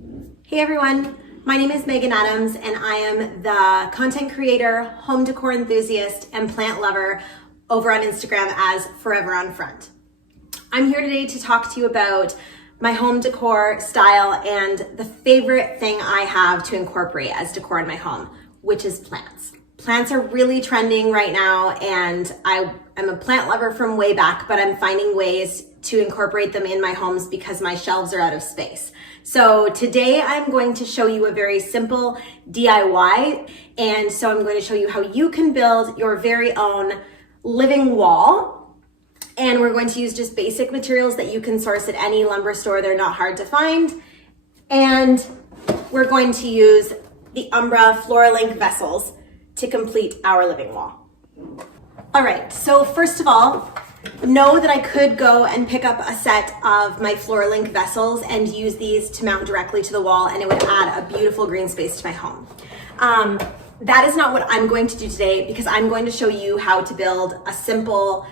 Hey everyone, my name is Megan Adams and I am the content creator, home decor enthusiast, and plant lover over on Instagram as Forever on Front. I'm here today to talk to you about my home decor style and the favorite thing I have to incorporate as decor in my home, which is plants. Plants are really trending right now, and I'm a plant lover from way back, but I'm finding ways to incorporate them in my homes because my shelves are out of space. So today I'm going to show you a very simple DIY, and so I'm going to show you how you can build your very own living wall. And we're going to use just basic materials that you can source at any lumber store. They're not hard to find. And we're going to use the Umbra Floor-Length vessels to complete our living wall. All right, so first of all, know that I could go and pick up a set of my floor-length vessels and use these to mount directly to the wall, and it would add a beautiful green space to my home. That is not what I'm going to do today, because I'm going to show you how to build a simple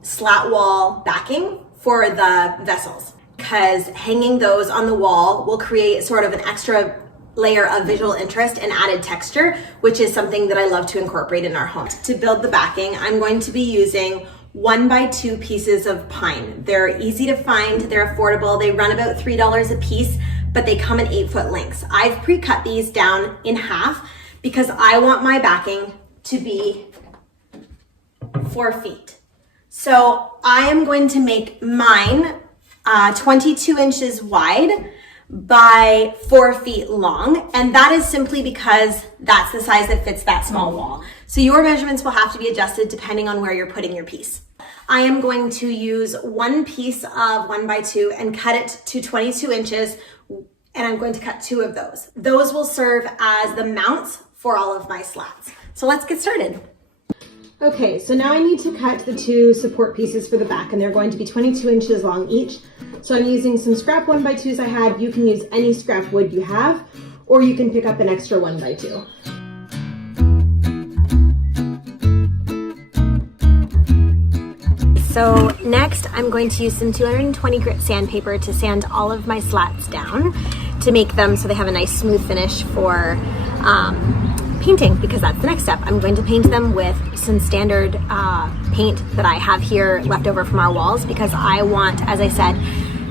slat wall backing for the vessels, because hanging those on the wall will create sort of an extra layer of visual interest and added texture, which is something that I love to incorporate in our home. To build the backing, I'm going to be using 1x2 pieces of pine. They're easy to find, they're affordable, they run about $3 a piece, but they come in 8-foot lengths. I've pre-cut these down in half because I want my backing to be 4 feet. So I am going to make mine 22 inches wide by 4 feet long, and that is simply because that's the size that fits that small wall. So your measurements will have to be adjusted depending on where you're putting your piece. I am going to use one piece of 1x2 and cut it to 22 inches, and I'm going to cut 2 of those. Those will serve as the mounts for all of my slats. So let's get started. Okay, so now I need to cut the 2 support pieces for the back, and they're going to be 22 inches long each. So I'm using some scrap 1x2s I had. You can use any scrap wood you have, or you can pick up an extra 1x2. So next, I'm going to use some 220 grit sandpaper to sand all of my slats down to make them so they have a nice smooth finish for painting, because that's the next step. I'm going to paint them with some standard paint that I have here left over from our walls, because I want, as I said,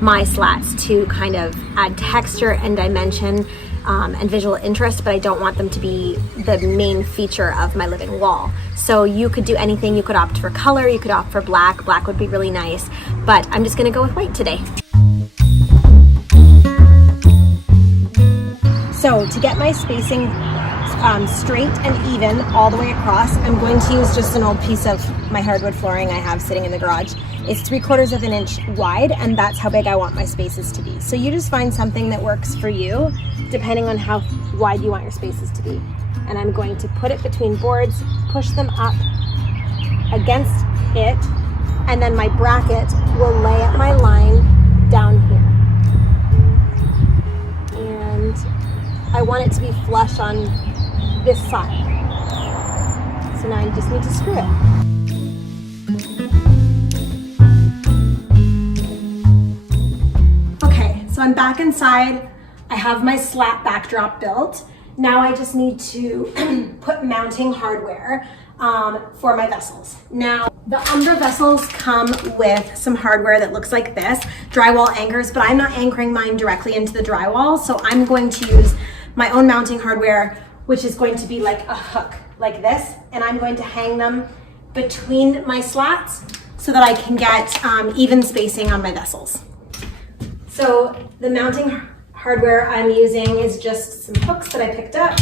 my slats to kind of add texture and dimension and visual interest, but I don't want them to be the main feature of my living wall. So you could do anything. You could opt for color, you could opt for black. Black would be really nice, but I'm just gonna go with white today. So to get my spacing straight and even all the way across, I'm going to use just an old piece of my hardwood flooring I have sitting in the garage. It's 3/4 of an inch wide, and that's how big I want my spaces to be. So you just find something that works for you, depending on how wide you want your spaces to be. And I'm going to put it between boards, push them up against it, and then my bracket will lay at my line down here. And I want it to be flush on this side. So now you just need to screw it. Okay, so I'm back inside. I have my slat backdrop built. Now I just need to put mounting hardware for my vessels. Now, the Umbra vessels come with some hardware that looks like this, drywall anchors, but I'm not anchoring mine directly into the drywall, so I'm going to use my own mounting hardware, which is going to be like a hook, like this, and I'm going to hang them between my slats so that I can get even spacing on my vessels. So the mounting hardware I'm using is just some hooks that I picked up,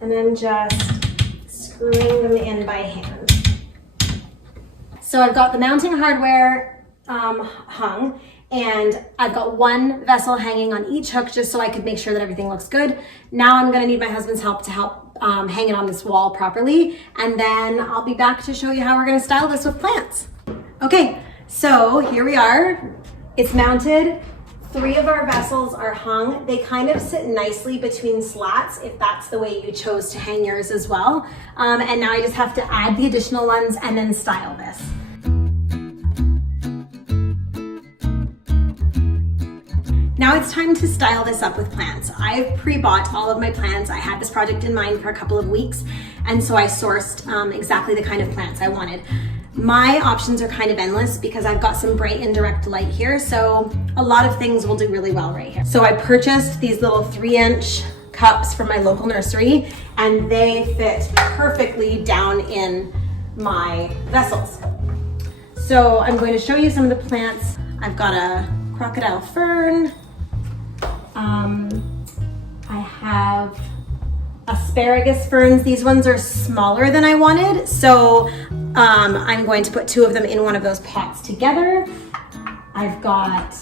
and then just screwing them in by hand. So I've got the mounting hardware hung, and I've got one vessel hanging on each hook just so I could make sure that everything looks good. Now I'm gonna need my husband's help to hang it on this wall properly, and then I'll be back to show you how we're gonna style this with plants. Okay, so here we are. It's mounted. 3 of our vessels are hung. They kind of sit nicely between slats if that's the way you chose to hang yours as well. And now I just have to add the additional ones and then style this. Now now it's time to style this up with plants. I've pre-bought all of my plants. I had this project in mind for a couple of weeks, and so I sourced exactly the kind of plants I wanted. My options are kind of endless because I've got some bright indirect light here, so a lot of things will do really well right here. So I purchased these little 3-inch cups from my local nursery, and they fit perfectly down in my vessels. So I'm going to show you some of the plants. I've got a crocodile fern. I have asparagus ferns. These ones are smaller than I wanted, so I'm going to put 2 of them in one of those pots together. I've got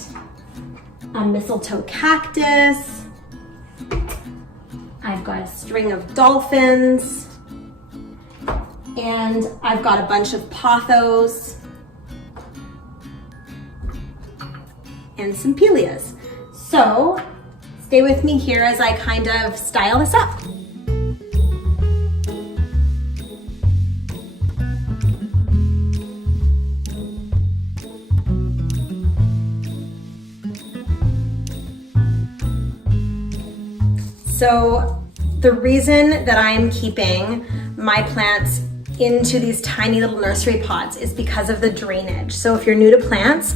a mistletoe cactus. I've got a string of dolphins. And I've got a bunch of pothos and some pillias. So stay with me here as I kind of style this up. So the reason that I'm keeping my plants into these tiny little nursery pots is because of the drainage. So if you're new to plants,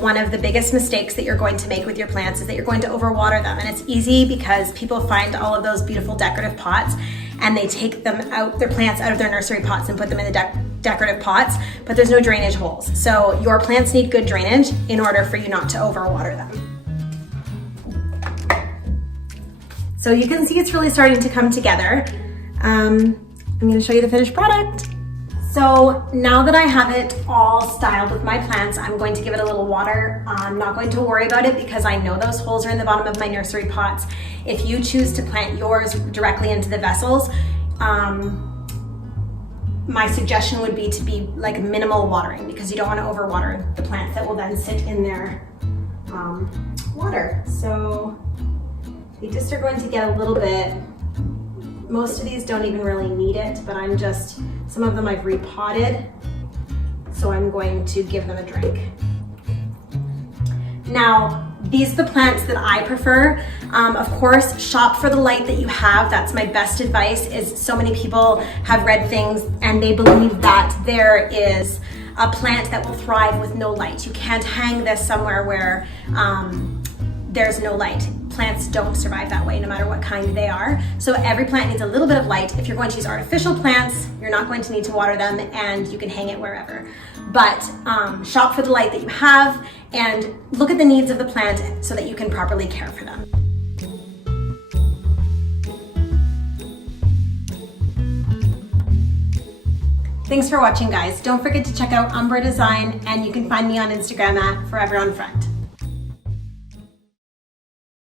one of the biggest mistakes that you're going to make with your plants is that you're going to overwater them. And it's easy because people find all of those beautiful decorative pots and they take them out, their plants out of their nursery pots and put them in the decorative pots, but there's no drainage holes. So your plants need good drainage in order for you not to overwater them. So you can see it's really starting to come together. I'm going to show you the finished product. So now that I have it all styled with my plants, I'm going to give it a little water. I'm not going to worry about it because I know those holes are in the bottom of my nursery pots. If you choose to plant yours directly into the vessels, my suggestion would be to be like minimal watering because you don't want to overwater the plants that will then sit in their water. So they just are going to get a little bit. Most of these don't even really need it, but some of them I've repotted, so I'm going to give them a drink. Now, these are the plants that I prefer. Of course, shop for the light that you have. That's my best advice. Is so many people have read things and they believe that there is a plant that will thrive with no light. You can't hang this somewhere where there's no light. Plants don't survive that way no matter what kind they are. So every plant needs a little bit of light. If you're going to use artificial plants, you're not going to need to water them and you can hang it wherever. But shop for the light that you have and look at the needs of the plant so that you can properly care for them. Thanks for watching, guys. Don't forget to check out Umbra Design, and you can find me on Instagram at Forever on Front.